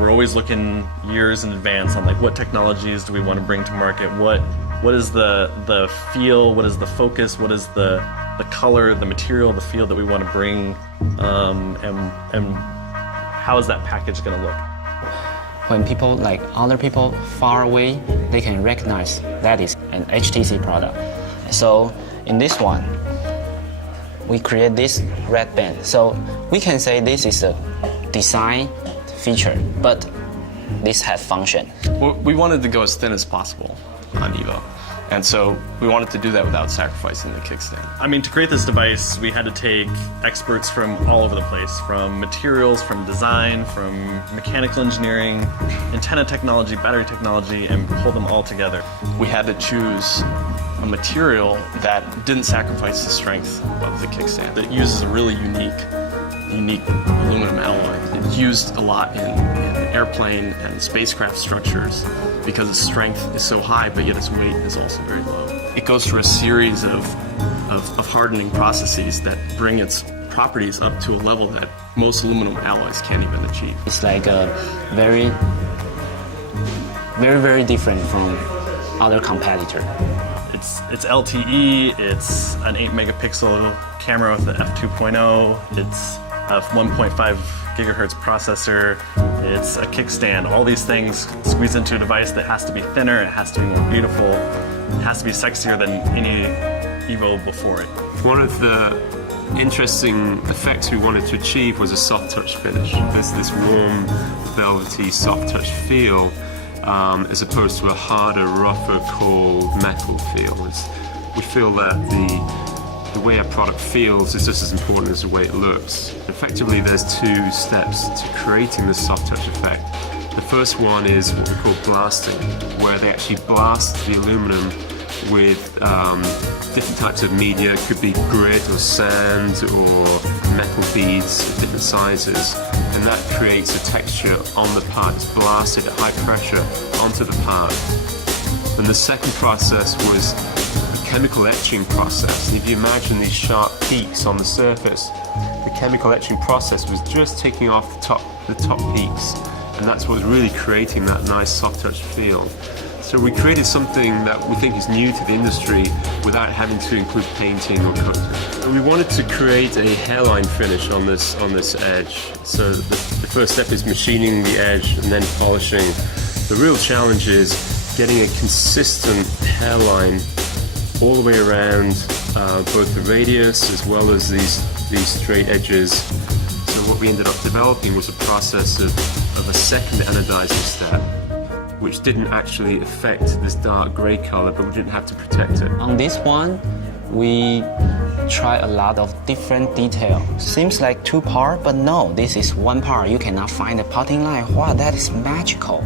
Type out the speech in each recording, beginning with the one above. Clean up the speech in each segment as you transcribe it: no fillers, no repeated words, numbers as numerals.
we're always looking years in advance on like what technologies do we want to bring to market, what is the feel, what is the focus, what is the color, the material, the feel that we want to bring, and how is that package going to look. When people, like other people far away, they can recognize that is an HTC product. So in this one, we create this red band. So we can say this is a design feature, but this has function. We wanted to go as thin as possible on Evo. And so we wanted to do that without sacrificing the kickstand. I mean, to create this device, we had to take experts from all over the place, from materials, from design, from mechanical engineering, antenna technology, battery technology, and pull them all together. We had to choose a material that didn't sacrifice the strength of the kickstand. It uses a really unique aluminum alloy. It's used a lot in airplane and spacecraft structures because its strength is so high, but yet its weight is also very low. It goes through a series of hardening processes that bring its properties up to a level that most aluminum alloys can't even achieve. It's like a very, very different from other competitor. It's LTE, it's an 8 megapixel camera with the f2.0, it's a 1.5 gigahertz processor, it's a kickstand. All these things squeeze into a device that has to be thinner, it has to be more beautiful, it has to be sexier than any Evo before it. One of the interesting effects we wanted to achieve was a soft touch finish. There's this warm, velvety, soft touch feel as opposed to a harder, rougher, cold metal feel. We feel that the way a product feels is just as important as the way it looks. Effectively, there's two steps to creating this soft touch effect. The first one is what we call blasting, where they actually blast the aluminum with different types of media. It could be grit or sand or metal beads of different sizes, and that creates a texture on the part. It's blasted at high pressure onto the part. And the second process was a chemical etching process. And if you imagine these sharp peaks on the surface, the chemical etching process was just taking off the top peaks, and that's what was really creating that nice soft touch feel. So we created something that we think is new to the industry without having to include painting or coating. We wanted to create a hairline finish on this edge. So the first step is machining the edge and then polishing. The real challenge is getting a consistent hairline all the way around both the radius as well as these straight edges. So what we ended up developing was a process of a second anodizing step, which didn't actually affect this dark gray color, but we didn't have to protect it. On this one, we try a lot of different details. Seems like two part, but no, this is one part. You cannot find a potting line. Wow, that is magical.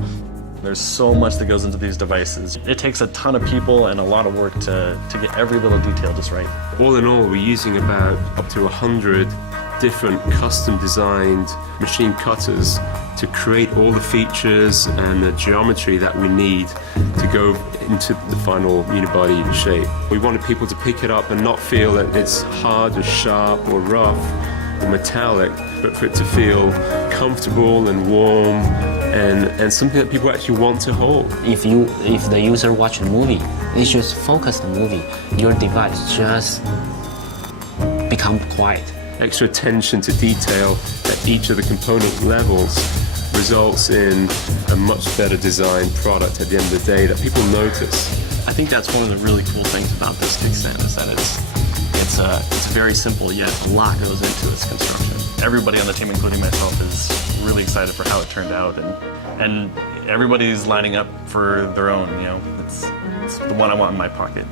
There's so much that goes into these devices. It takes a ton of people and a lot of work to get every little detail just right. All in all, we're using about up to 100 different custom designed machine cutters to create all the features and the geometry that we need to go into the final unibody shape. We wanted people to pick it up and not feel that it's hard or sharp or rough or metallic, but for it to feel comfortable and warm and something that people actually want to hold. If the user watch the movie, it just focus the movie. Your device just become quiet. Extra attention to detail at each of the component levels results in a much better designed product at the end of the day that people notice. I think that's one of the really cool things about this kickstand is that it's very simple, yet a lot goes into its construction. Everybody on the team, including myself, is really excited for how it turned out, and everybody's lining up for their own. It's the one I want in my pocket.